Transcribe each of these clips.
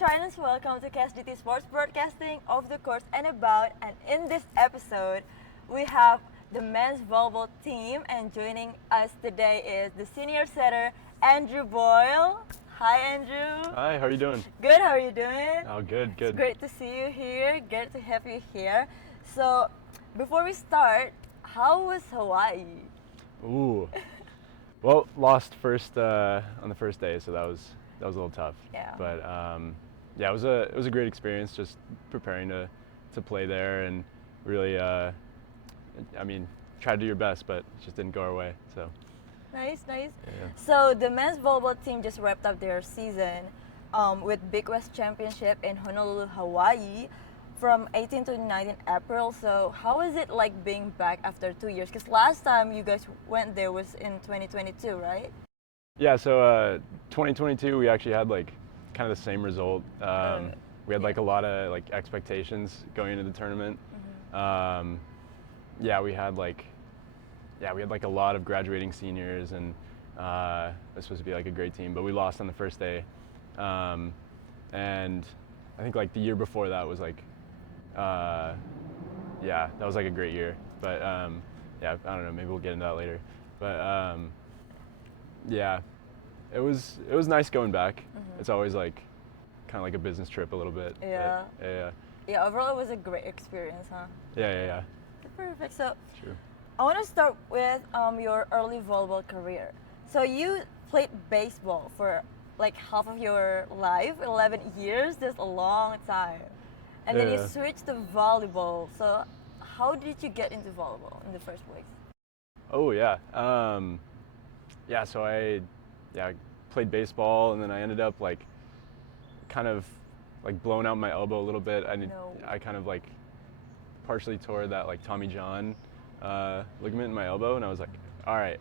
Tritons, welcome to KSDT Sports, broadcasting off the course and about. And in this episode, we have the men's volleyball team, and joining us today is the senior setter, Andrew Boyle. Hi, Andrew. Hi, how are you doing? Good, how are you doing? Oh, good, good. It's great to see you here, great to have you here. So, before we start, how was Hawaii? Ooh. Well, lost first on the first day, so that was a little tough. Yeah. But yeah, it was a great experience, just preparing to play there, and really, try to do your best, but it just didn't go our way. So. Nice. Yeah. So the men's volleyball team just wrapped up their season with Big West Championship in Honolulu, Hawaii, from 18 to 19 April. So how is it like being back after 2 years? Because last time you guys went there was in 2022, right? Yeah. So 2022, we actually had like kind of the same result. We had like a lot of like expectations going into the tournament. Mm-hmm. We had like a lot of graduating seniors, and it was supposed to be like a great team, but we lost on the first day. And I think like the year before that was like, that was like a great year. But I don't know, maybe we'll get into that later. But it was nice going back. Mm-hmm. It's always like kind of like a business trip a little bit. Yeah. But, Yeah, overall it was a great experience, huh? Yeah. Perfect. So True. I want to start with your early volleyball career. So you played baseball for like half of your life, 11 years. That's a long time. And then you Yeah. switched to volleyball. So how did you get into volleyball in the first place? Oh yeah. So I played baseball, and then I ended up like kind of like blowing out my elbow a little bit. I kind of like partially tore that like Tommy John ligament in my elbow, and I was like, all right,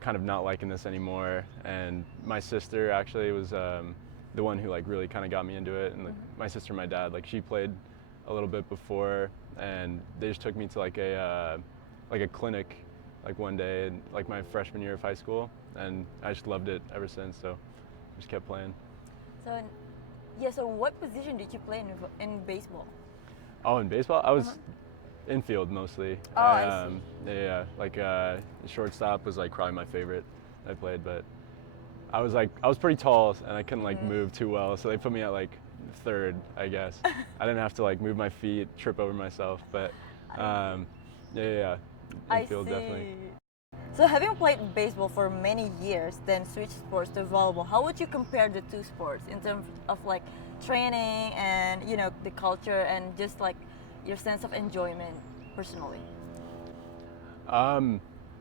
kind of not liking this anymore. And my sister actually was the one who like really kind of got me into it, and like, my sister and my dad, like she played a little bit before, and they just took me to like a clinic like one day, and like my freshman year of high school, and I just loved it ever since. So just kept playing. So what position did you play in baseball? Oh, in baseball, I was infield mostly. Oh, I see. Yeah. Like shortstop was like probably my favorite I played, but I was pretty tall, and I couldn't like move too well, so they put me at like third, I guess. I didn't have to like move my feet, trip over myself, but infield definitely. So having played baseball for many years, then switched sports to volleyball, how would you compare the two sports in terms of like training and the culture and just like your sense of enjoyment personally?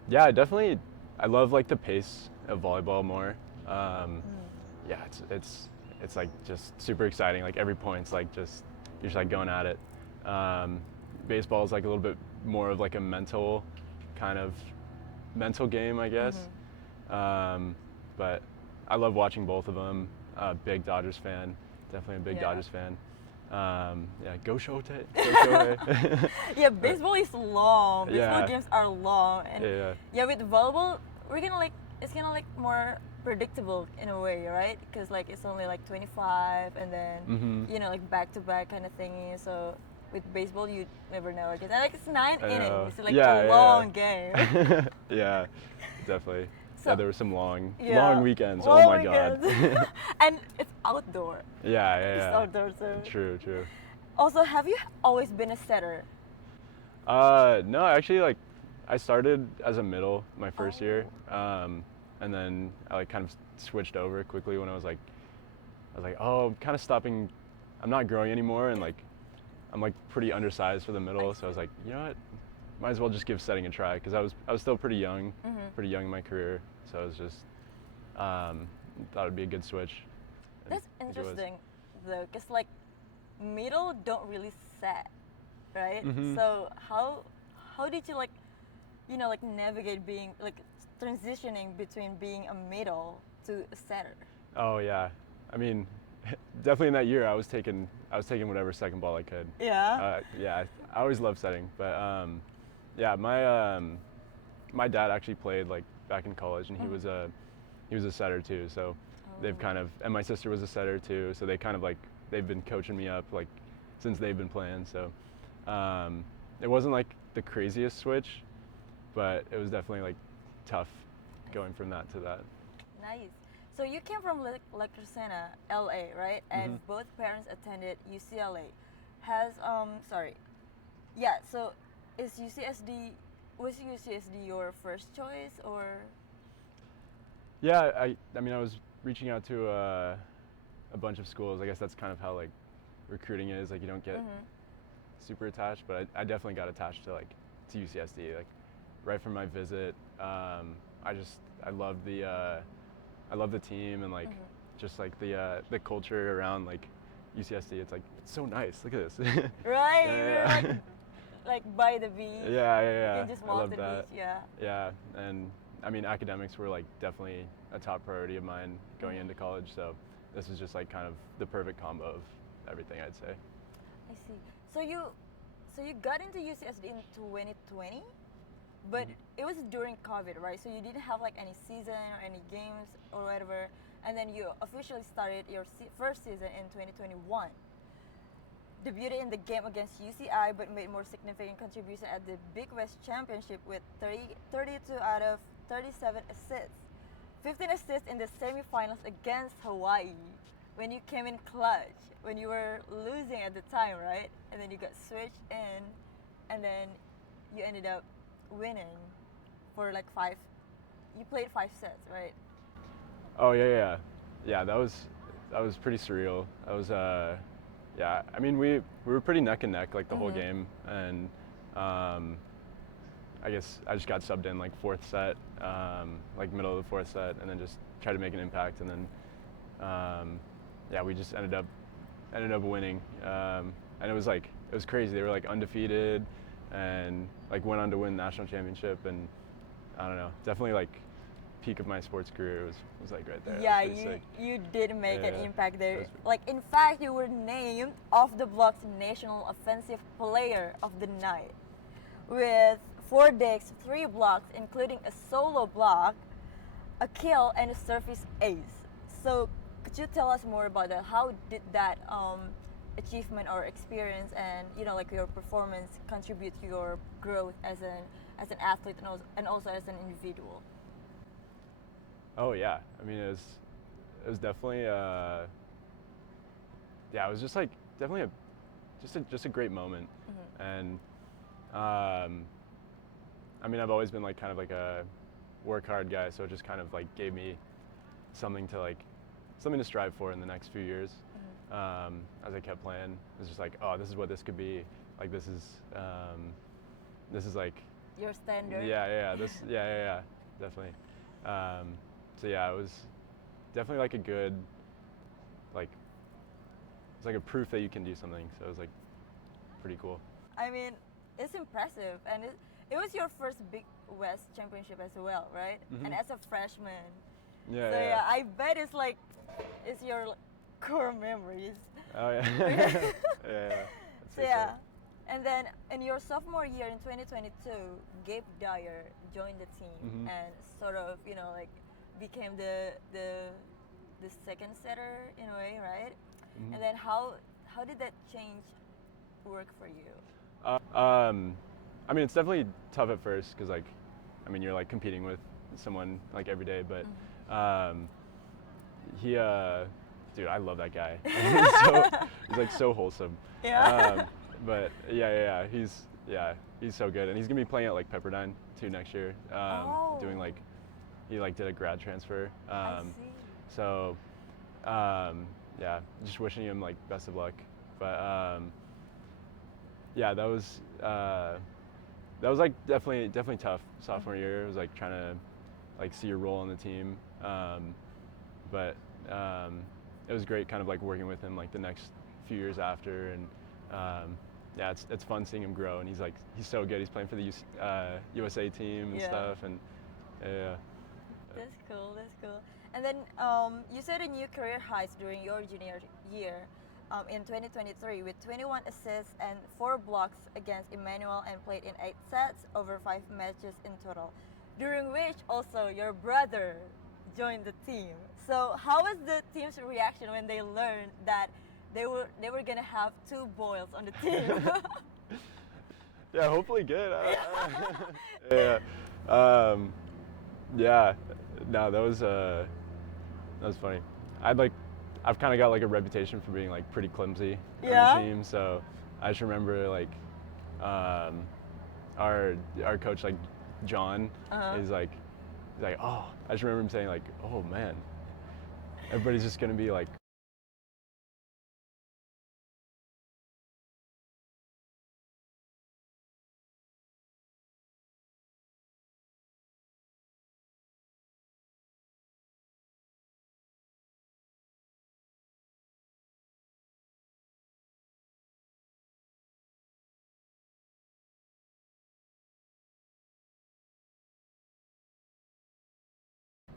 Definitely. I love like the pace of volleyball more. It's like just super exciting. Like every point's like you're just like going at it. Baseball is like a little bit more of like a mental game, I guess. But I love watching both of them. Big Dodgers fan, definitely a big Dodgers fan. Go Shohei. Go Shohei. Yeah, baseball is long. Baseball Yeah. games are long, and Yeah. with volleyball, it's gonna like more predictable in a way, right? Because like it's only like 25, and then like back to back kind of thingy. So with baseball, you never know. Like it's 9 innings, so like a long game. Yeah, definitely. So, there were some long weekends. Long oh my weekends. God. And it's outdoor. Yeah. It's outdoor, so. True. Also, have you always been a setter? No, actually, like I started as a middle my first year, and then I like kind of switched over quickly when I was like, oh, I'm kind of stopping. I'm not growing anymore, and like I'm like pretty undersized for the middle, so I was like, you know what, might as well just give setting a try, because I was still pretty young in my career, so I was just thought it'd be a good switch. That's interesting, though, because like middle don't really set, right? So how did you like navigate being like transitioning between being a middle to a setter? Oh yeah, I mean, definitely in that year I was taking whatever second ball I could. Yeah. I always loved setting, but my dad actually played like back in college, and he was a setter too. So they've kind of, and my sister was a setter too, so they kind of like, they've been coaching me up like since they've been playing. So it wasn't like the craziest switch, but it was definitely like tough going from that to that. Nice. So you came from La Crescenta, LA, right? And both parents attended UCLA. So was UCSD your first choice or? Yeah, I mean, I was reaching out to a bunch of schools. I guess that's kind of how like recruiting is. Like you don't get super attached, but I definitely got attached to UCSD. Like right from my visit, I love the team and like just like the culture around like UCSD. It's so nice. Look at this. Right. Yeah. Like by the beach. Yeah. You can just walk the beach. Yeah. Yeah, and I mean academics were like definitely a top priority of mine going into college. So this is just like kind of the perfect combo of everything, I'd say. I see. So you got into UCSD in 2020, but it was during COVID, right? So you didn't have like any season or any games or whatever, and then you officially started your first season in 2021. Debuted in the game against UCI, but made more significant contribution at the Big West Championship with 32 out of 37 assists. 15 assists in the semifinals against Hawaii when you came in clutch, when you were losing at the time, right? And then you got switched in, and then you ended up winning for like you played 5 sets, right? Oh yeah. That was pretty surreal. That was yeah. I mean we were pretty neck and neck like the whole game, and I guess I just got subbed in like 4th set, like middle of the 4th set, and then just tried to make an impact, and then yeah, we just ended up winning, and it was crazy. They were like undefeated, and like went on to win national championship, and I don't know, definitely like peak of my sports career was like right there. Yeah, you did make an impact there. Like in fact, you were named Off the Block's National Offensive Player of the Night with 4 digs, 3 blocks, including a solo block, a kill, and a service ace. So could you tell us more about that? How did that achievement or experience and like your performance contribute to your growth as an athlete and also as an individual? Oh yeah, I mean it was definitely yeah, it was just like definitely just a great moment, and I mean I've always been like kind of like a work hard guy, so it just kind of like gave me something to strive for in the next few years. As I kept playing, it was just like, oh, this is what this could be. Like this is like your standard. Yeah, definitely. So yeah, it was definitely like a good, like, it's like a proof that you can do something. So it was like pretty cool. I mean, it's impressive, and it was your first Big West Championship as well, right? And as a freshman. Yeah. I bet it's your core memories. Oh yeah. Yeah. So yeah. And then in your sophomore year in 2022, Gabe Dyer joined the team and sort of, like became the second setter in a way, right? And then how did that change work for you? I mean, it's definitely tough at first because like, I mean, you're like competing with someone like every day, but he, dude, I love that guy. He's like so wholesome. Yeah. But yeah, he's so good, and he's gonna be playing at like Pepperdine too next year. Doing like, he like did a grad transfer. I see. So, yeah, just wishing him like best of luck. But yeah, that was like definitely tough sophomore year. It was like trying to like see your role on the team. But it was great kind of like working with him like the next few years after, and yeah, it's fun seeing him grow, and he's so good. He's playing for the USA team and stuff, and yeah. That's cool. And then you set a new career highs during your junior year in 2023 with 21 assists and 4 blocks against Emmanuel, and played in 8 sets over 5 matches in total, during which also your brother joined the team. So how was the team's reaction when they learned that they were gonna have two Boyles on the team? Yeah, hopefully good. Yeah. Yeah. No, that was funny. I've kind of got like a reputation for being like pretty clumsy on the team, so I just remember like our coach like John is like oh, I just remember him saying like, oh man, everybody's just gonna be like.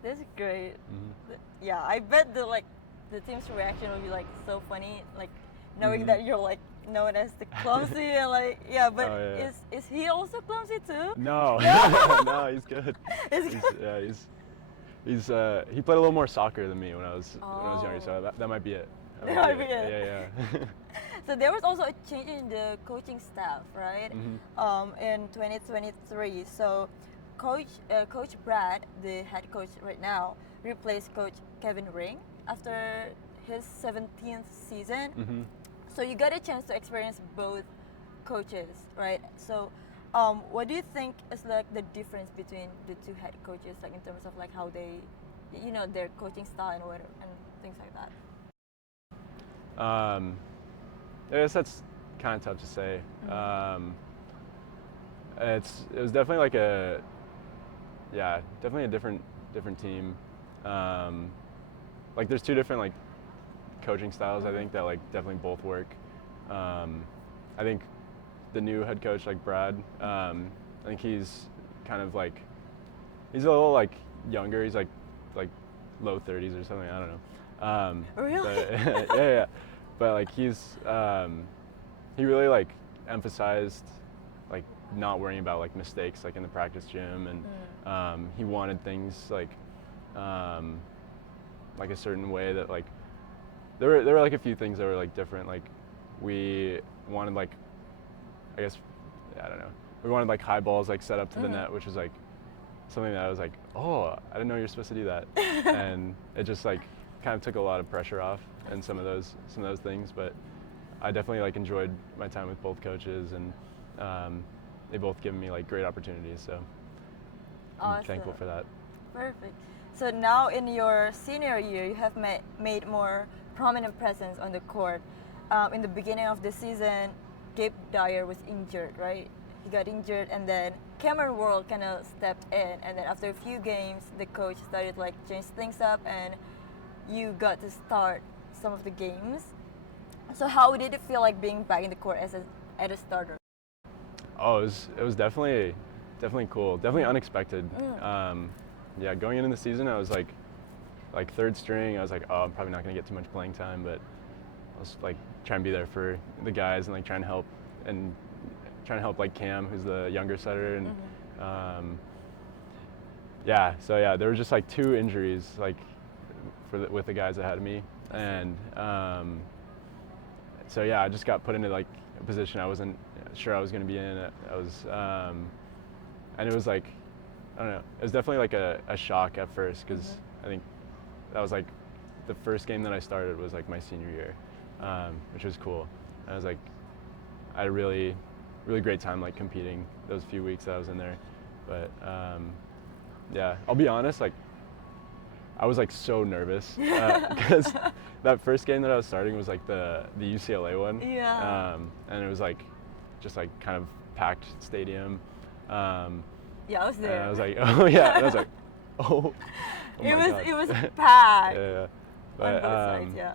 This is great. Mm-hmm. Yeah, I bet the team's reaction will be like so funny, like knowing that you're like known as the clumsy and like but is he also clumsy too? No, no, he's good. He's he played a little more soccer than me when I was younger, so that might be it. That might be it. Yeah. So there was also a change in the coaching staff, right? In 2023. So Coach Brad, the head coach right now, replaced Coach Kevin Ring after his 17th season. So you got a chance to experience both coaches, right? So what do you think is like the difference between the two head coaches, like in terms of like how they, their coaching style and things like that? I guess that's kind of tough to say. It was definitely like definitely a different team. Like there's two different like coaching styles. I think that like definitely both work. I think the new head coach like Brad, I think he's kind of like he's a little like younger. He's like low 30s or something. I don't know. Really? But, yeah. But like he really like emphasized like not worrying about like mistakes like in the practice gym, and he wanted things like a certain way that like there were like a few things that were like different. Like we wanted like I guess I don't know. We wanted like high balls like set up to the net, which was like something that I was like, oh, I didn't know you're supposed to do that, and it just like kind of took a lot of pressure off and some of those things. But I definitely like enjoyed my time with both coaches, and they both given me like great opportunities. So I'm thankful for that. Perfect. So now in your senior year, you have made more prominent presence on the court. In the beginning of the season, Gabe Dyer was injured, right? He got injured, and then Cameron World kind of stepped in, and then after a few games, the coach started like change things up, and you got to start some of the games. So how did it feel like being back in the court as a starter? Oh, it was definitely cool, definitely unexpected. Yeah, going into the season, I was like third string. I was like, oh, I'm probably not gonna get too much playing time, but I was like trying to be there for the guys and like trying to help like Cam, who's the younger setter, and there were just like two injuries like with the guys ahead of me, and I just got put into like a position I wasn't sure I was going to be in. I was and it was like I don't know, it was definitely like a shock at first, because I think that was like the first game that I started was like my senior year, which was cool. I was like I had a really great time like competing those few weeks that I was in there. But I'll be honest, like I was like so nervous because that first game that I was starting was like the UCLA one. Yeah. And it was like just like kind of packed stadium. I was there. And I was like, oh yeah. And I was like, oh it my God. was packed. Yeah. But, on both sides, yeah.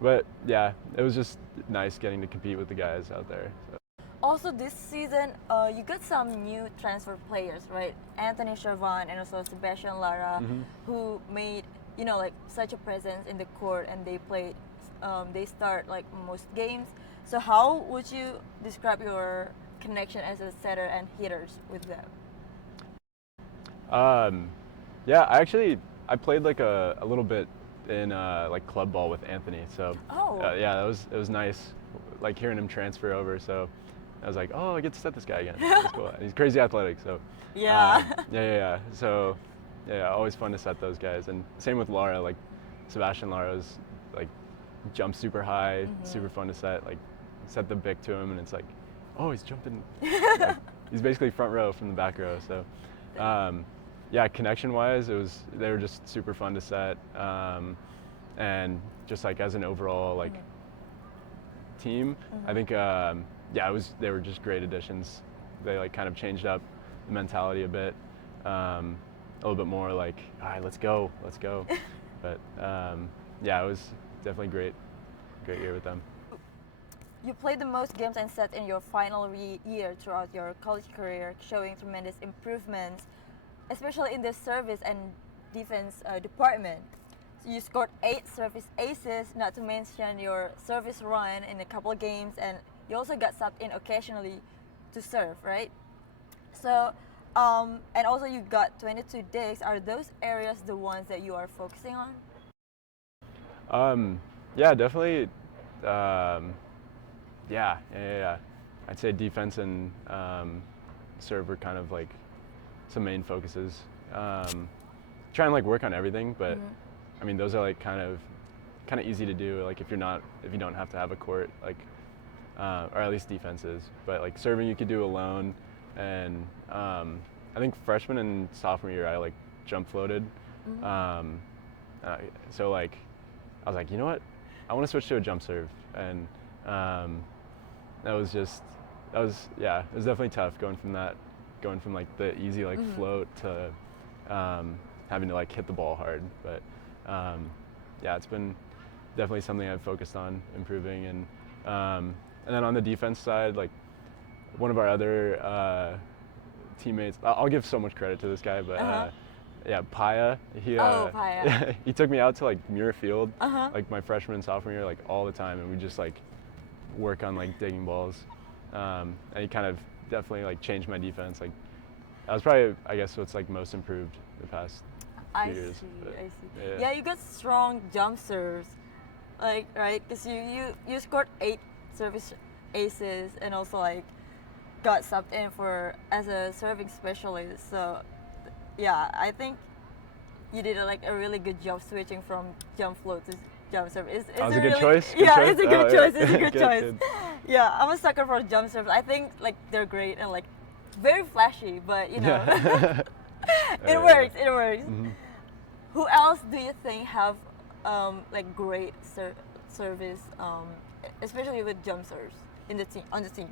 But yeah, it was just nice getting to compete with the guys out there. So. Also this season, you got some new transfer players, right? Anthony Chauvin and also Sebastian Lara, who made like such a presence in the court, and they start like most games. So how would you describe your connection as a setter and hitters with them? I actually I played like a little bit in like club ball with Anthony. So Oh. yeah, it was nice, like hearing him transfer over. So I was like, oh, I get to set this guy again. That's cool. And he's crazy athletic. So Yeah. yeah. So yeah, always fun to set those guys. And same with Lara. Like Sebastian Lara's like jumps super high, super fun to set. Like set the bic to him, and it's like, oh, he's jumping. Like, he's basically front row from the back row. So yeah, connection-wise, they were just super fun to set, and just like as an overall like team, I think yeah, they were just great additions. They like kind of changed up the mentality a bit, a little bit more like, all right, let's go. But yeah, it was definitely great year with them. You played the most games and sets in your final year throughout your college career, showing tremendous improvements, especially in the service and defense department. So you scored 8 service aces, not to mention your service run in a couple of games, and you also got subbed in occasionally to serve, right? So, and also you got 22 digs. Are those areas the ones that you are focusing on? Yeah, definitely. Yeah. I'd say defense and serve were kind of like some main focuses. Try and like work on everything, but I mean those are like kind of easy to do. Like if you don't have to have a court, like or at least defenses. But like serving you could do alone, and I think freshman and sophomore year I like jump floated. So like I was like, you know what, I want to switch to a jump serve, and it was definitely tough going from like the easy like float to having to like hit the ball hard. But yeah, it's been definitely something I've focused on improving. And then on the defense side, like one of our other teammates, I'll give so much credit to this guy, but yeah, Paya. Paya. He took me out to like Muir Field, like my freshman and sophomore year, like all the time, and we just like work on like digging balls. And he kind of definitely like changed my defense. Like that was probably, I guess, what's like most improved the past few years. I see. Yeah, you got strong jump serves, like right? Because you scored 8 service aces and also like got subbed in as a serving specialist. So yeah, I think you did like a really good job switching from jump float to jump serve. That was a good choice? Yeah, it's a good choice. It's a good Good, choice. good. Yeah, I'm a sucker for jump serves. I think like they're great and like very flashy, but you know, it works. It works. Who else do you think have like great service, especially with jump serves on the team?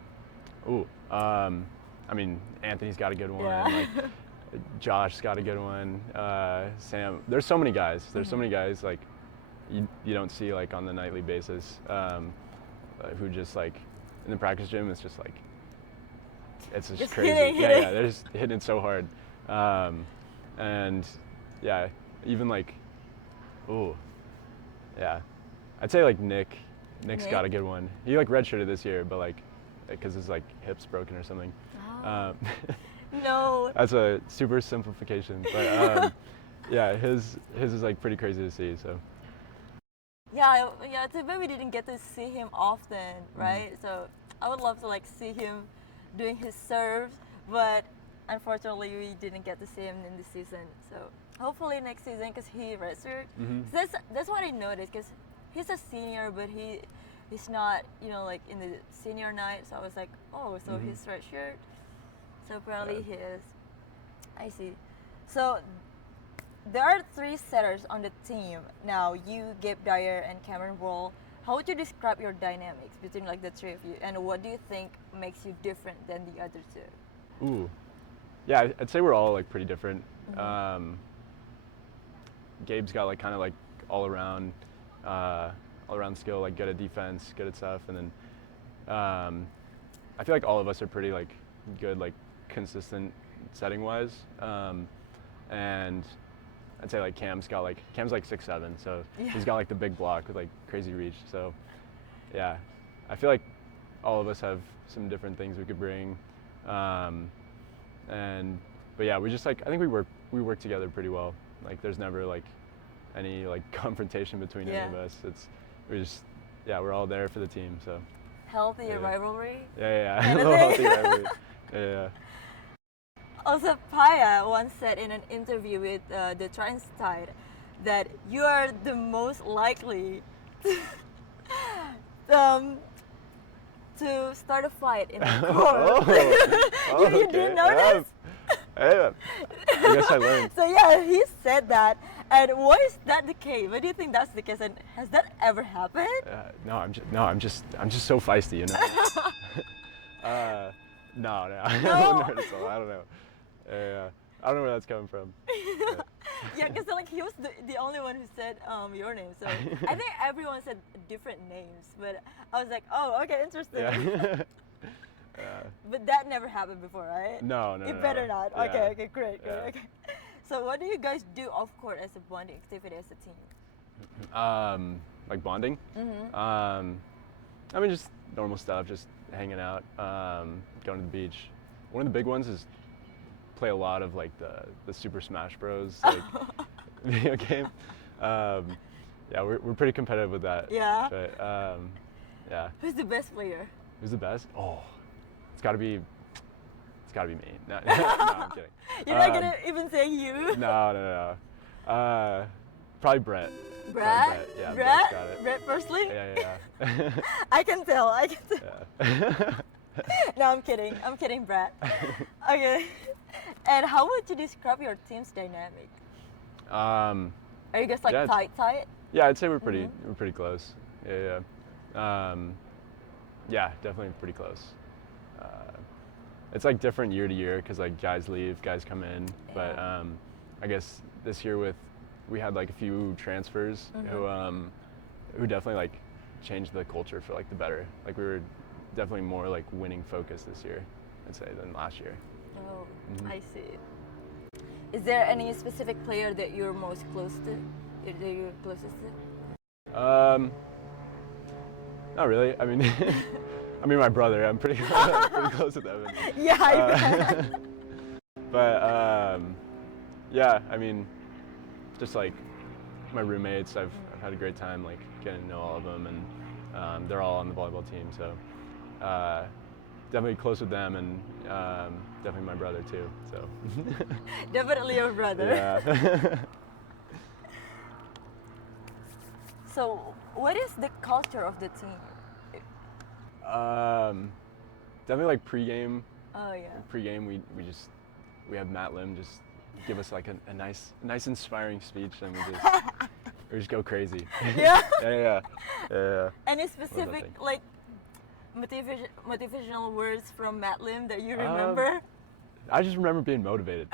Ooh, I mean Anthony's got a good one. Yeah. Like, Josh's got a good one. Sam. There's so many guys. There's so many guys like you don't see like on the nightly basis, who just like in the practice gym. It's just like it's just crazy. Hitting. Yeah, they're just hitting it so hard. And yeah, even like, ooh, yeah, I'd say like Nick's got a good one. He like redshirted this year, but like because his like hip's broken or something. Oh. No. That's a super simplification, but yeah, his is like pretty crazy to see. So. Yeah. Too bad we didn't get to see him often, right? So I would love to like see him doing his serves, but unfortunately we didn't get to see him in the season. So hopefully next season, because he redshirted. That's what I noticed, because he's a senior, but he's not, like in the senior night. So I was like, oh, so he's redshirt. So apparently he is. I see. So there are 3 setters on the team now. You, Gabe Dyer, and Cameron Boyle. How would you describe your dynamics between like the 3 of you, and what do you think makes you different than the other 2? Ooh, yeah, I'd say we're all like pretty different. Gabe's got like kind of like all around skill, like good at defense, good at stuff, and then I feel like all of us are pretty like good, like consistent setting wise, and I'd say like Cam's like 6'7", so he's got like the big block with like crazy reach. So yeah, I feel like all of us have some different things we could bring, but yeah, we just like, I think we work together pretty well. Like there's never like any like confrontation between any of us. We're all there for the team. So healthy rivalry. Yeah. Kind of Healthy rivalry. Yeah. Also, Paya once said in an interview with the Tritons that you are the most likely to start a fight in the court. You didn't know this? Yeah. I guess I learned. So yeah, he said that. And why is that the case? Why do you think that's the case? And has that ever happened? I'm just so feisty, you know. No, I wouldn't hurt himself. I don't know. I don't know where that's coming from. Yeah, because like he was the only one who said your name. So I think everyone said different names, but I was like, oh, okay, interesting. Yeah. But that never happened before, right? No. It better not. Yeah. Okay, great. Okay. So what do you guys do off court as a bonding activity as a team? Like bonding? Mm-hmm. I mean, just normal stuff, just hanging out, going to the beach. One of the big ones is play a lot of like the Super Smash Bros. Like video game. Yeah, we're pretty competitive with that. Yeah. But yeah. Who's the best player? Who's the best? Oh, it's gotta be me. No, I'm kidding. You're not gonna even say you? No. Probably Brett. Brett? Yeah, Brett? Got it. Brett firstly? Yeah. I can tell. Yeah. No, I'm kidding, Brett. Okay. And how would you describe your team's dynamic? Are you guys like tight? Yeah, I'd say we're pretty close. Yeah. Yeah, definitely pretty close. It's like different year to year because like guys leave, guys come in. Yeah. But I guess this year we had like a few transfers who definitely like changed the culture for like the better. Like we were definitely more like winning focused this year, I'd say, than last year. Oh, I see. Is there any specific player that you're most close to? That you're closest to? Not really. I mean, my brother. I'm pretty close with Evan. Yeah, I bet. But yeah, I mean, just like my roommates, I've had a great time like getting to know all of them, and they're all on the volleyball team. So definitely close with them, and definitely my brother too. So definitely your brother. Yeah. So, what is the culture of the team? Definitely like pregame. Oh yeah. Pregame, we have Matt Lim just give us like a nice inspiring speech, and we just go crazy. Yeah. Yeah. Any specific like motivational words from Matt Lim that you remember? I just remember being motivated.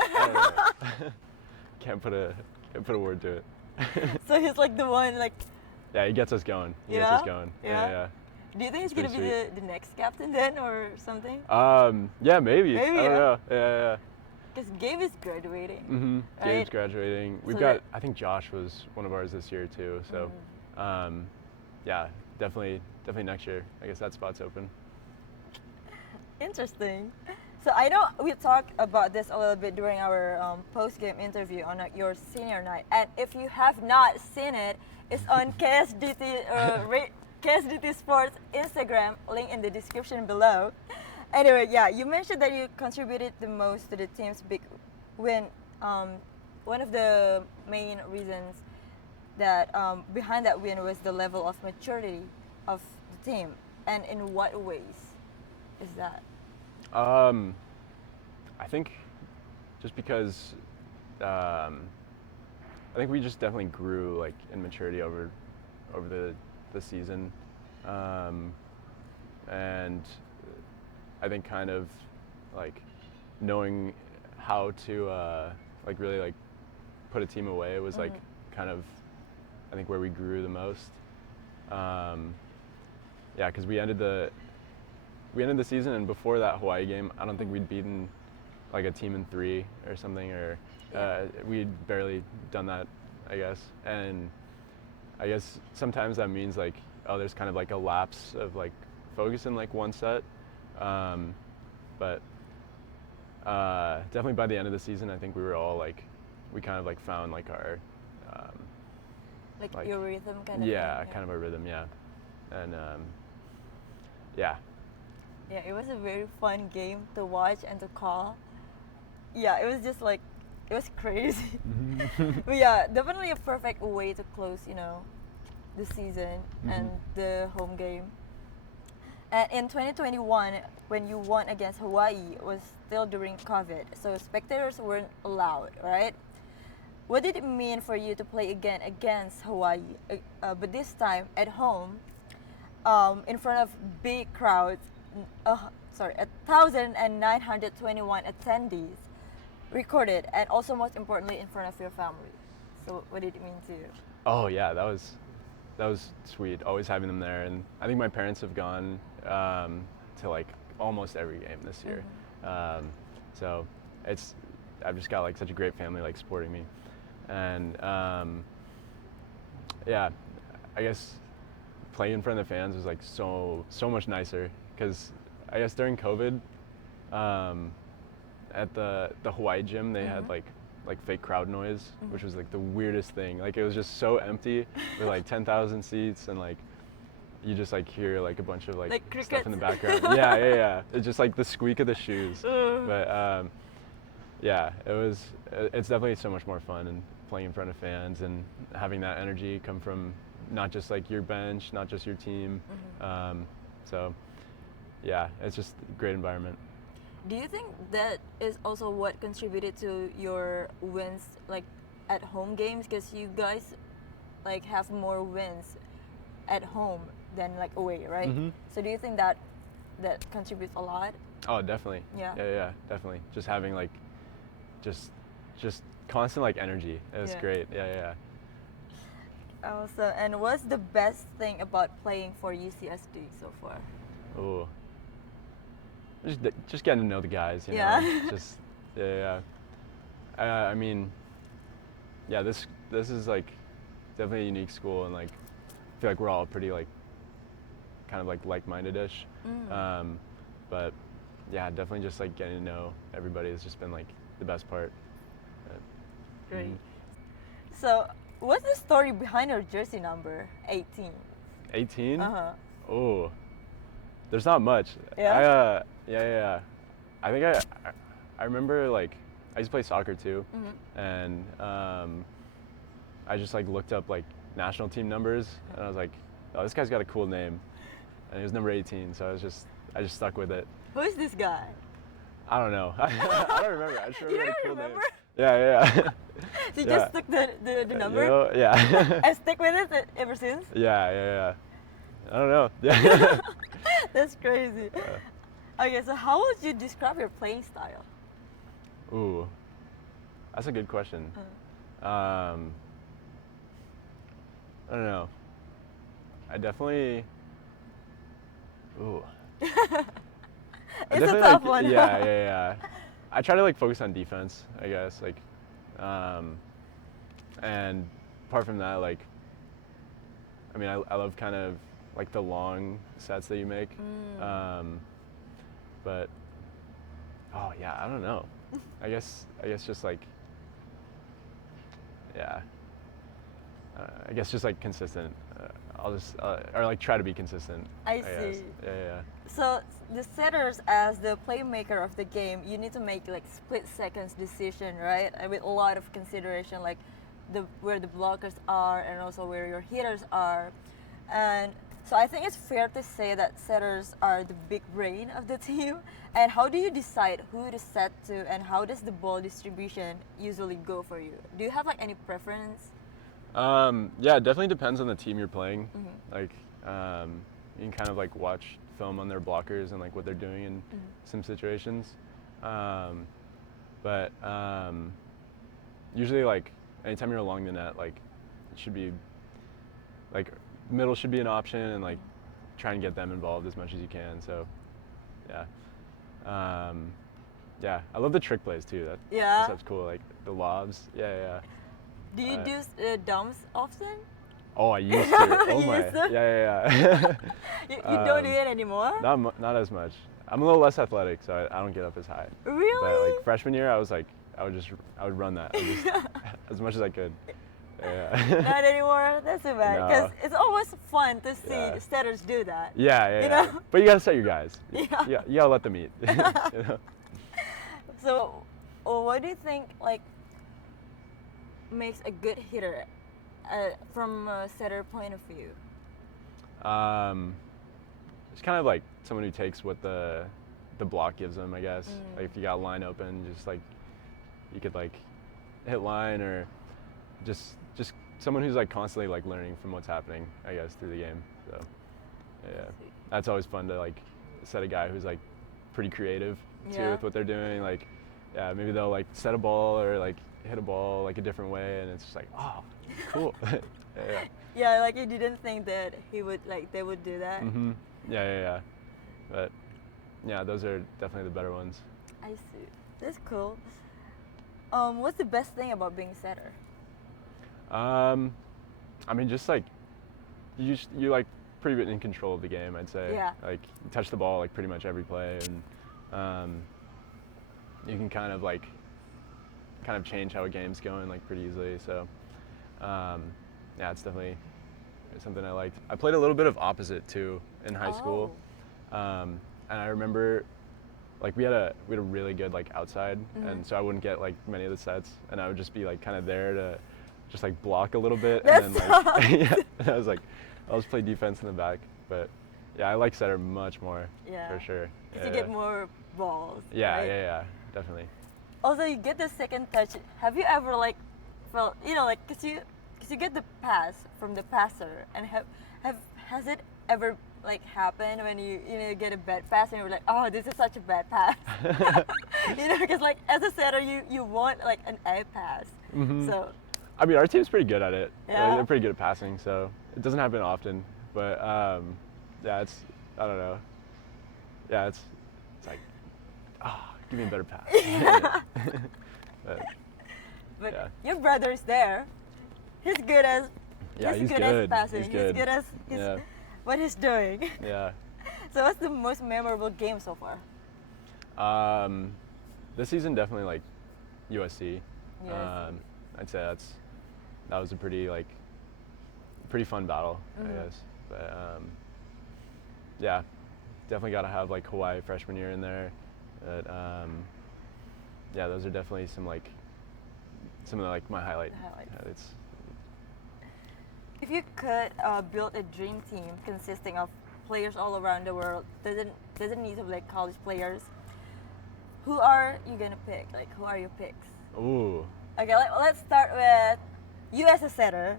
Can't put a word to it. So he's like the one like. Yeah, he gets us going. Yeah. Yeah. Do you think he's gonna be the next captain then, or something? Yeah, maybe. Maybe. I don't know. Yeah. Because Gabe is graduating. Mm-hmm. Right? Gabe's graduating. We've got. I think Josh was one of ours this year too. So, yeah, definitely next year. I guess that spot's open. Interesting. So I know we talked about this a little bit during our post-game interview on your senior night, and if you have not seen it, it's on KSDT Sports Instagram, link in the description below. Anyway, yeah, you mentioned that you contributed the most to the team's big win. One of the main reasons that behind that win was the level of maturity of the team, and in what ways is that? I think just because I think we just definitely grew like in maturity over the season, and I think kind of like knowing how to like really like put a team away was like kind of I think where we grew the most. Yeah, because we ended the season, and before that Hawaii game, I don't think we'd beaten like a team in 3 or something, or we'd barely done that, I guess. And I guess sometimes that means like, oh, there's kind of like a lapse of like focus in like one set. But definitely by the end of the season, I think we were all like we kind of like found like our like your rhythm kind of yeah, thing. kind of our rhythm, yeah. And yeah. Yeah, it was a very fun game to watch and to call. Yeah, it was just like, it was crazy. But yeah, definitely a perfect way to close, the season and the home game. And in 2021, when you won against Hawaii, it was still during COVID, so spectators weren't allowed, right? What did it mean for you to play again against Hawaii, but this time at home, in front of big crowds? 1,921 attendees recorded, and also most importantly in front of your family. So what did it mean to you? Oh yeah, that was sweet. Always having them there, and I think my parents have gone to like almost every game this year. So I've just got like such a great family like supporting me, and yeah, I guess playing in front of the fans was like so much nicer, because I guess during COVID, at the Hawaii gym they had like fake crowd noise, which was like the weirdest thing. Like it was just so empty with like 10,000 seats, and like you just like hear like a bunch of like stuff in the background. yeah. It's just like the squeak of the shoes. But yeah, it's definitely so much more fun, and playing in front of fans and having that energy come from not just like your bench, not just your team. So yeah, it's just a great environment. Do you think that is also what contributed to your wins like at home games? Because you guys like have more wins at home than like away, right? So do you think that contributes a lot? Oh, definitely. Yeah, definitely. Just having like just constant like energy. It was great. Yeah. Also, and what's the best thing about playing for UCSD so far? Oh, just getting to know the guys, you know. Just yeah. I mean, yeah, this is like definitely a unique school, and like I feel like we're all pretty like kind of like like-minded-ish. But yeah, definitely just like getting to know everybody has just been like the best part. Great. So, what's the story behind your jersey number 18? 18? Oh, there's not much. Yeah. I think I remember like I used to play soccer too, and I just like looked up like national team numbers, and I was like, oh, this guy's got a cool name, and he was number 18, so I just stuck with it. Who is this guy? I don't know. I don't remember. I just remember You a cool don't remember? name. Yeah. So you just took the number? You know, yeah. And stick with it ever since? Yeah. I don't know. Yeah. That's crazy. Okay, so how would you describe your playing style? Ooh, that's a good question. I don't know. I definitely. Ooh. It's a tough one. Yeah. I try to like focus on defense, I guess. Like, and apart from that, like, I mean, I love kind of like the long sets that you make. But oh yeah, I don't know. I guess just like yeah. I guess just like consistent. I'll just or like try to be consistent. I see. Yeah. So the setters, as the playmaker of the game, you need to make like split seconds decision, right? And with a lot of consideration, like where the blockers are and also where your hitters are. And so I think it's fair to say that setters are the big brain of the team. And how do you decide who to set to, and how does the ball distribution usually go for you? Do you have like any preference? Yeah, it definitely depends on the team you're playing. Like, you can kind of like watch film on their blockers and like what they're doing in some situations. But usually like anytime you're along the net, like it should be like middle should be an option, and like try and get them involved as much as you can. So yeah. Yeah, I love the trick plays too. That stuff's cool. Like the lobs. Yeah. Do you do dumps often? Oh, I used to. Oh my. Used to? Yeah. You don't do it anymore? Not as much. I'm a little less athletic, so I don't get up as high. Really? But like freshman year, I was I would run that as much as I could. Yeah. Not anymore. That's too bad. No. Because it's always fun to see Yeah. setters do that. Yeah. You know? But you gotta set your guys. Yeah. You gotta let them eat. You know? So, what do you think like makes a good hitter from a setter point of view? It's kind of like someone who takes what the block gives them, I guess. Like if you got line open, just like you could like hit line, or just someone who's like constantly like learning from what's happening, I guess, through the game. So yeah, that's always fun to like set a guy who's like pretty creative too with what they're doing. Like yeah, maybe they'll like set a ball or like hit a ball like a different way, and it's just like, oh, cool. Yeah. Yeah, like you didn't think that they would do that. Mhm. Yeah. But yeah, those are definitely the better ones. I see. That's cool. What's the best thing about being a setter? I mean, just like you're like pretty in control of the game, I'd say. Yeah. Like you touch the ball like pretty much every play, and you can kind of change how a game's going like pretty easily. So yeah, it's definitely something I liked. I played a little bit of opposite too in high school, and I remember like we had a really good like outside, and so I wouldn't get like many of the sets, and I would just be like kind of there to just like block a little bit, and then like yeah, and I was like, I'll just play defense in the back. But yeah, I like setter much more for sure. Because you get more balls. Yeah, right? yeah, definitely. Also, you get the second touch. Have you ever like felt, like, cause you get the pass from the passer, and has it ever like happened when you get a bad pass and you're like, oh, this is such a bad pass. Because like as a setter, you want like an A pass. So. I mean, our team's pretty good at it. Yeah. Like, they're pretty good at passing, so it doesn't happen often. But yeah, I don't know. Yeah, it's like, give me a better pass. But yeah. your brother's there. He's good as he's good as passing. He's good as what he's doing. Yeah. So what's the most memorable game so far? This season definitely like USC. USC. I'd say that was a pretty fun battle, I guess. But yeah, definitely got to have like Hawaii freshman year in there. But yeah, those are definitely some of like my highlights. If you could build a dream team consisting of players all around the world, doesn't need to be like college players, who are you gonna pick? Like, who are your picks? Ooh. Okay, let's start with you as a setter.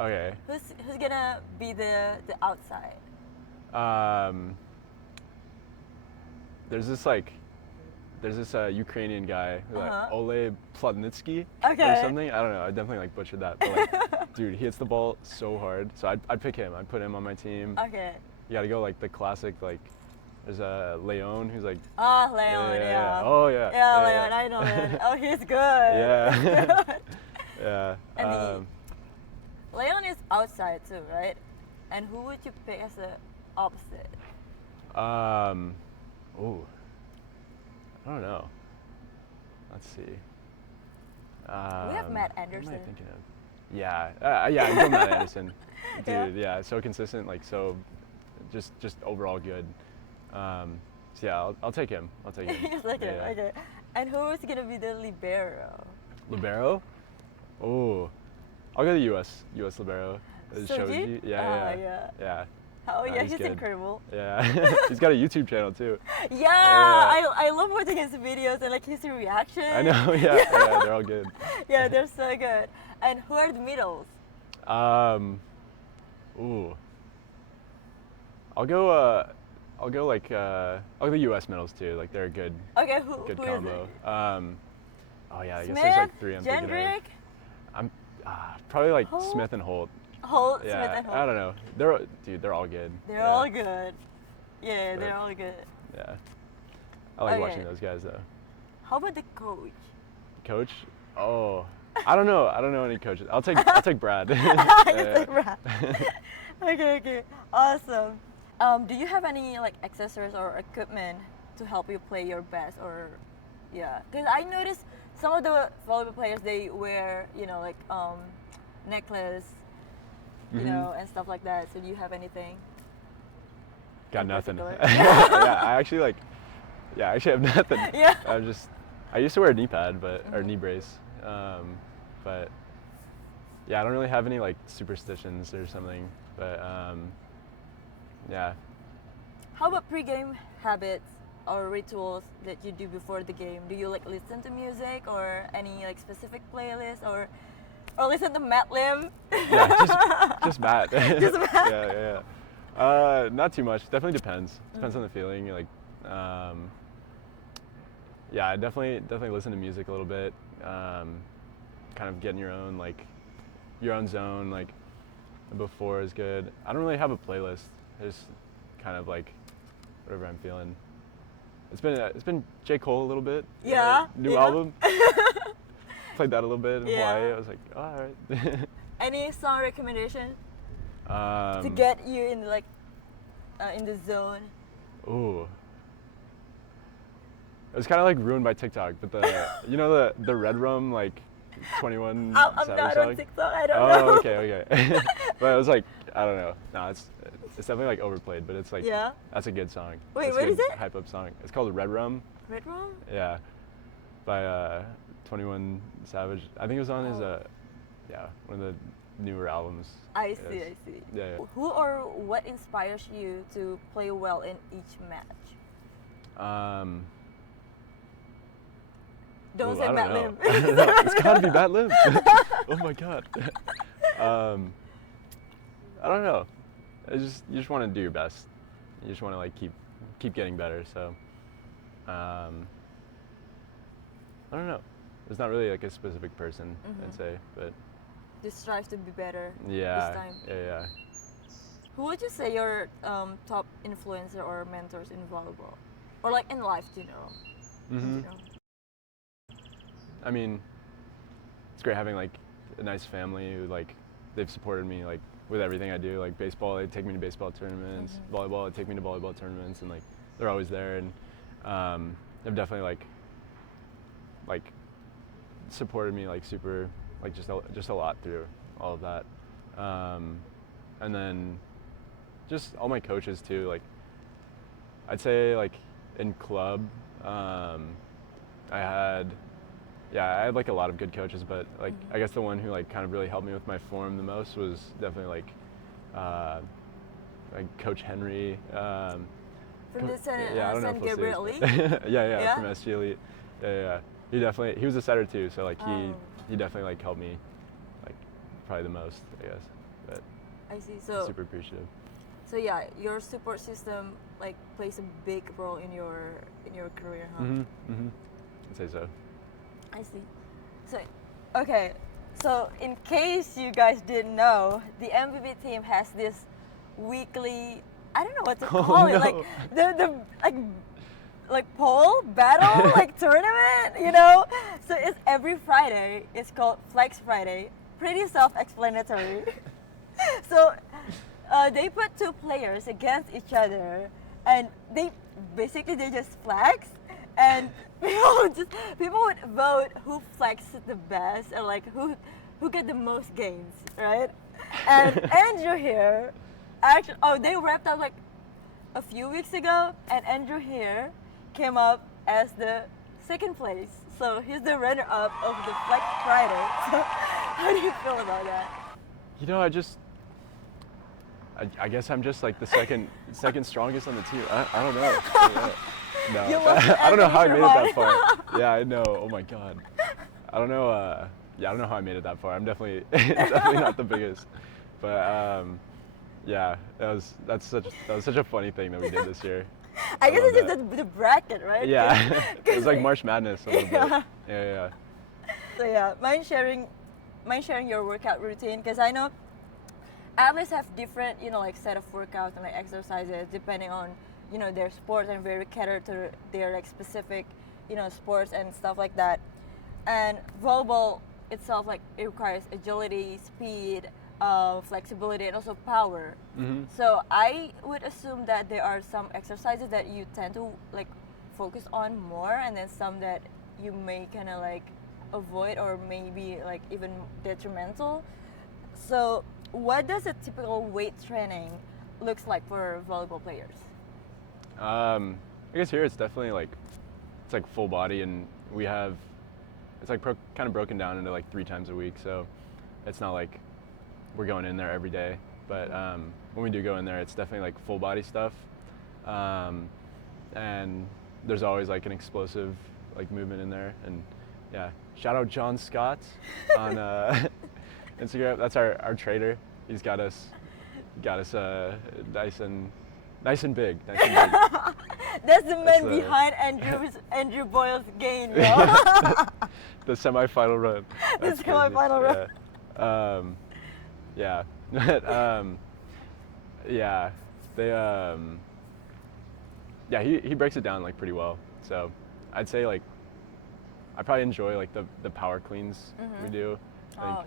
Okay. Who's gonna be the outside? There's this Ukrainian guy, like Ole Plotnitsky or something. I don't know. I definitely like butchered that. But like, dude, he hits the ball so hard. So I'd pick him. I'd put him on my team. Okay. You got to go like the classic like. There's Leon who's like. Oh, Leon, yeah. Oh yeah. Yeah, Leon, I know him. Oh, he's good. Yeah. Yeah. And Leon is outside too, right? And who would you pick as the opposite? Ooh. I don't know. Let's see. We have Matt Anderson. What am I thinking of? Yeah. Yeah, I go Matt Anderson. Dude, yeah, so consistent, like so, just overall good. So yeah, I'll take him. I'll take him. Just like him. Okay. And who is gonna be the libero? Libero? Oh, I'll go the U.S. libero. Shoji? Yeah. Oh yeah, he's he's good. Incredible. Yeah, he's got a YouTube channel too. Yeah, I love watching his videos and like his reaction. I know. Yeah, they're all good. Yeah, they're so good. And who are the middles? Ooh. I'll go the U.S. middles too. Like they're a good. Okay, good who combo. is it? Oh yeah, I guess Smith, there's like three I'm thinking Jendrick? of. I'm probably like Holt? Smith and Holt. Holt, Yeah, Smith and Holt. I don't know. They're all good. They're all good. Yeah, they're all good. Yeah. I like watching those guys though. How about the coach? Coach? Oh, I don't know. I don't know any coaches. I'll take Brad. Take Brad. Okay. Awesome. Do you have any like accessories or equipment to help you play your best, or yeah? Because I noticed some of the volleyball players, they wear, like necklace, and stuff like that. So do you have anything? Got nothing. Yeah, I actually have nothing. Yeah. I used to wear a knee pad, or knee brace, but yeah, I don't really have any like superstitions or something. But yeah. How about pre-game habits or rituals that you do before the game? Do you like listen to music or any like specific playlist or listen to Matt Lim? Yeah, just Matt. Just Matt. Yeah. Not too much. Definitely depends. Depends on the feeling. Like, yeah, I definitely listen to music a little bit. Kind of get in your own zone. Like before is good. I don't really have a playlist. I just kind of like whatever I'm feeling. It's been J. Cole a little bit. Yeah. New album. Played that a little bit in Hawaii. I was like, oh, all right. Any song recommendation to get you in in the zone? Ooh. It was kind of like ruined by TikTok, but the Red Rum 21 I'm Savage not song? on TikTok. I don't know. Oh, okay. But it was like, I don't know. No, it's definitely like overplayed, but it's like that's a good song. Wait, that's what a good is it? Hype up song. It's called Red Rum. Red Rum? Yeah, by 21 Savage. I think it was on his one of the newer albums. I see. Yeah. Who or what inspires you to play well in each match? Don't say Matt Lim. It's gotta be Matt Lim. Oh my god. I don't know. You just want to do your best. You just want to keep getting better. So, I don't know. There's not really like a specific person I'd say, but just strive to be better. Yeah. This time. Yeah. Who would you say your top influencer or mentors in volleyball, or like in life general? In general? I mean, it's great having like a nice family who they've supported me with everything I do. Like baseball, they take me to baseball tournaments. Volleyball, they take me to volleyball tournaments, and they're always there. And they've definitely supported me super just a lot through all of that. And then just all my coaches too. I'd say in club, I had a lot of good coaches, but I guess the one who kind of really helped me with my form the most was definitely Coach Henry. From the San Jose Gabriel Elite. League? Yeah, from SG Elite. Yeah. He was a setter too, so he definitely helped me probably the most, I guess. But I see. So super appreciative. So yeah, your support system plays a big role in your career, huh? I'd say so. I see. So, okay. So in case you guys didn't know, the MVP team has this weekly, I don't know what to call it, the pole battle, tournament, So it's every Friday. It's called Flex Friday. Pretty self-explanatory. So they put two players against each other, and they just flex. And people would vote who flexes the best, or who get the most games, right? And Andrew here, they wrapped up a few weeks ago, and Andrew here came up as the second place. So he's the runner-up of the Flex Friday. So how do you feel about that? I guess I'm just the second strongest on the team. I don't know. No, I don't know how I made it that far. Yeah, I know. Oh my god. I don't know. I don't know how I made it that far. I'm definitely not the biggest. But yeah, that was such a funny thing that we did this year. I guess it's just the bracket, right? Yeah, it was like March Madness a little bit. Yeah. So yeah, mind sharing your workout routine, because I know athletes have different set of workouts and exercises depending on their sports, and very catered to their specific sports and stuff like that. And volleyball itself it requires agility, speed, flexibility, and also power. So I would assume that there are some exercises that you tend to focus on more, and then some that you may kind of avoid or maybe like even detrimental. So what does a typical weight training looks like for volleyball players? I guess here it's definitely like it's like full body, and we have it's like kind of broken down into like 3 times a week. So it's not like we're going in there every day, but when we do go in there, it's definitely like full body stuff, and there's always like an explosive like movement in there. And yeah, shout out John Scott on Instagram. That's our trader. He's got us nice and big. Nice and big. That's the man behind Andrew Boyle's gain, yo. The semi-final run. The semi-final run. Yeah. Yeah. They yeah, he breaks it down like pretty well. So I'd say like I probably enjoy like the power cleans we do. I